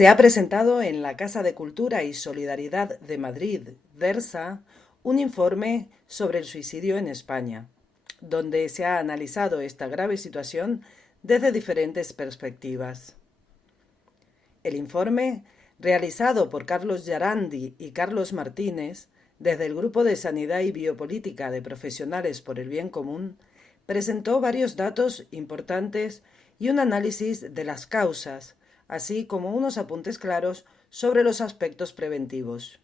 Se ha presentado en la Casa de Cultura y Solidaridad de Madrid, DERSA, un informe sobre el suicidio en España, donde se ha analizado esta grave situación desde diferentes perspectivas. El informe, realizado por Carlos Yarandi y Carlos Martínez, desde el Grupo de Sanidad y Biopolítica de Profesionales por el Bien Común, presentó varios datos importantes y un análisis de las causas, así como unos apuntes claros sobre los aspectos preventivos.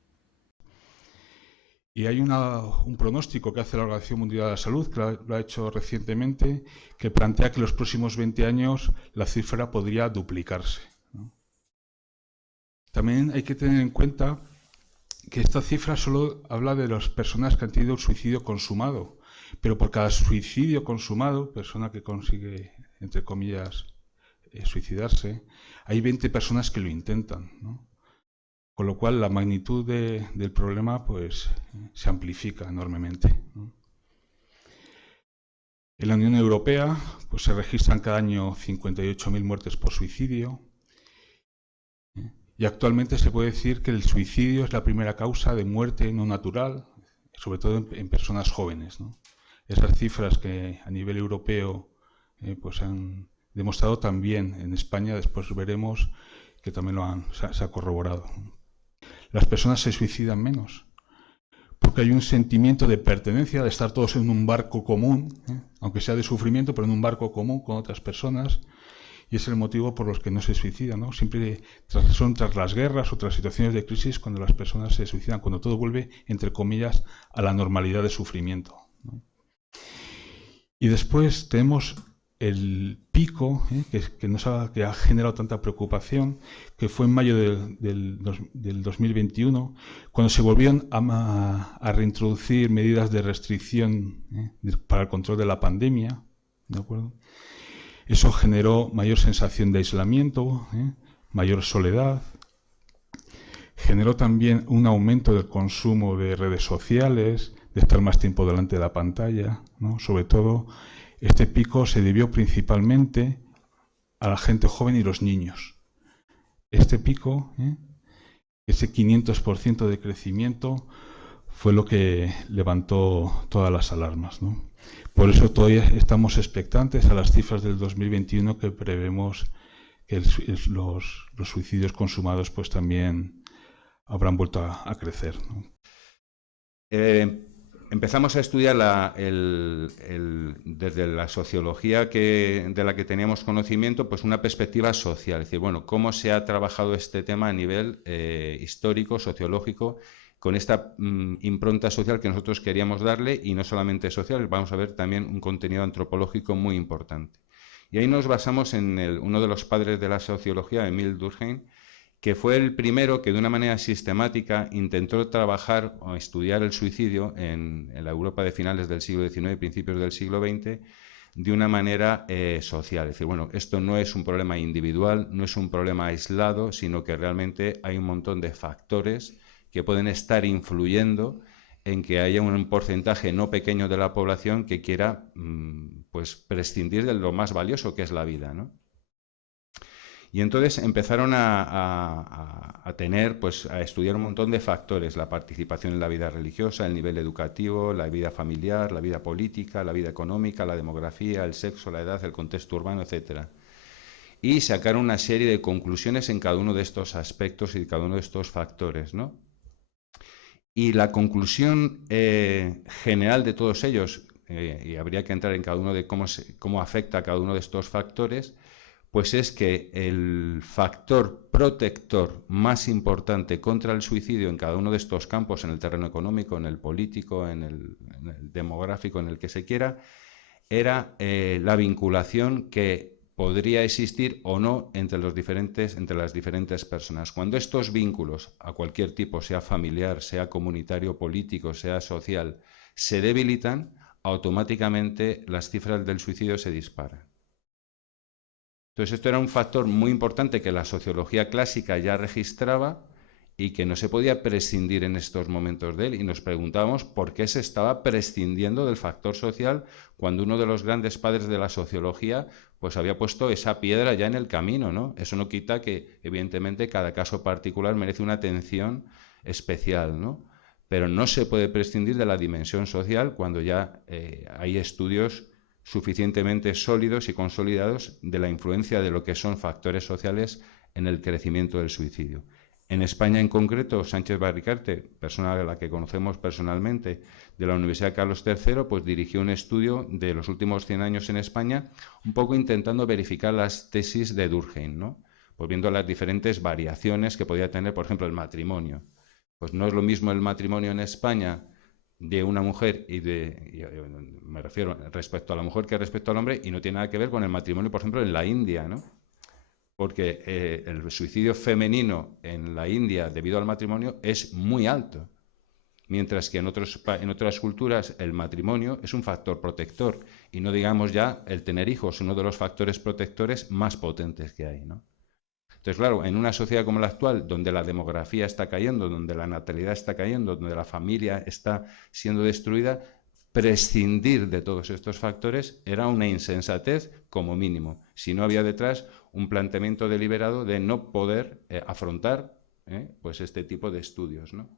Y hay un pronóstico que hace la Organización Mundial de la Salud, que lo ha hecho recientemente, que plantea que en los próximos 20 años la cifra podría duplicarse, ¿no? También hay que tener en cuenta que esta cifra solo habla de las personas que han tenido un suicidio consumado, pero por cada suicidio consumado, persona que consigue, entre comillas, suicidarse, hay 20 personas que lo intentan, ¿no? Con lo cual la magnitud del problema pues, se amplifica enormemente, ¿no? En la Unión Europea pues, se registran cada año 58.000 muertes por suicidio, y actualmente se puede decir que el suicidio es la primera causa de muerte no natural, sobre todo en personas jóvenes, ¿no? Esas cifras que a nivel europeo pues han demostrado también en España, después veremos que también se ha corroborado. Las personas se suicidan menos, porque hay un sentimiento de pertenencia, de estar todos en un barco común, aunque sea de sufrimiento, pero en un barco común con otras personas, y es el motivo por los que no se suicidan, ¿no? Siempre son tras las guerras o tras situaciones de crisis cuando las personas se suicidan, cuando todo vuelve, entre comillas, a la normalidad de sufrimiento, ¿no? Y después tenemos el pico, que ha generado tanta preocupación, que fue en mayo del 2021, cuando se volvieron a reintroducir medidas de restricción para el control de la pandemia, ¿de acuerdo? Eso generó mayor sensación de aislamiento, mayor soledad, generó también un aumento del consumo de redes sociales, de estar más tiempo delante de la pantalla, ¿no? Sobre todo, este pico se debió principalmente a la gente joven y los niños. Este pico, ese 500% de crecimiento, fue lo que levantó todas las alarmas, ¿no? Por eso todavía estamos expectantes a las cifras del 2021, que prevemos que los suicidios consumados pues también habrán vuelto a crecer, ¿no? Empezamos a estudiar desde la sociología de la que teníamos conocimiento, pues una perspectiva social. Es decir, bueno, cómo se ha trabajado este tema a nivel histórico, sociológico, con esta impronta social que nosotros queríamos darle, y no solamente social, vamos a ver también un contenido antropológico muy importante. Y ahí nos basamos en uno de los padres de la sociología, Émile Durkheim, que fue el primero que de una manera sistemática intentó trabajar o estudiar el suicidio en la Europa de finales del siglo XIX y principios del siglo XX de una manera social. Es decir, bueno, esto no es un problema individual, no es un problema aislado, sino que realmente hay un montón de factores que pueden estar influyendo en que haya un porcentaje no pequeño de la población que quiera pues prescindir de lo más valioso que es la vida, ¿no? Y entonces empezaron a estudiar un montón de factores: la participación en la vida religiosa, el nivel educativo, la vida familiar, la vida política, la vida económica, la demografía, el sexo, la edad, el contexto urbano, etc. Y sacaron una serie de conclusiones en cada uno de estos aspectos y cada uno de estos factores, ¿no? Y la conclusión general de todos ellos, y habría que entrar en cada uno de cómo afecta a cada uno de estos factores, pues es que el factor protector más importante contra el suicidio en cada uno de estos campos, en el terreno económico, en el político, en el demográfico, en el que se quiera, era la vinculación que podría existir o no entre las diferentes personas. Cuando estos vínculos, a cualquier tipo, sea familiar, sea comunitario, político, sea social, se debilitan, automáticamente las cifras del suicidio se disparan. Entonces, esto era un factor muy importante que la sociología clásica ya registraba y que no se podía prescindir en estos momentos de él. Y nos preguntábamos por qué se estaba prescindiendo del factor social cuando uno de los grandes padres de la sociología pues había puesto esa piedra ya en el camino, ¿no? Eso no quita que, evidentemente, cada caso particular merece una atención especial, ¿no? Pero no se puede prescindir de la dimensión social cuando ya hay estudios suficientemente sólidos y consolidados de la influencia de lo que son factores sociales en el crecimiento del suicidio. En España en concreto, Sánchez Barricarte, persona a la que conocemos personalmente, de la Universidad Carlos III, pues dirigió un estudio de los últimos 100 años en España, un poco intentando verificar las tesis de Durkheim, ¿no? Pues viendo las diferentes variaciones que podía tener, por ejemplo, el matrimonio. Pues no es lo mismo el matrimonio en España de una mujer me refiero respecto a la mujer que respecto al hombre, y no tiene nada que ver con el matrimonio, por ejemplo, en la India, ¿no? Porque el suicidio femenino en la India debido al matrimonio es muy alto, mientras que en otras culturas el matrimonio es un factor protector, y no digamos ya el tener hijos, uno de los factores protectores más potentes que hay, ¿no? Entonces, claro, en una sociedad como la actual, donde la demografía está cayendo, donde la natalidad está cayendo, donde la familia está siendo destruida, prescindir de todos estos factores era una insensatez como mínimo, si no había detrás un planteamiento deliberado de no poder afrontar pues este tipo de estudios, ¿no?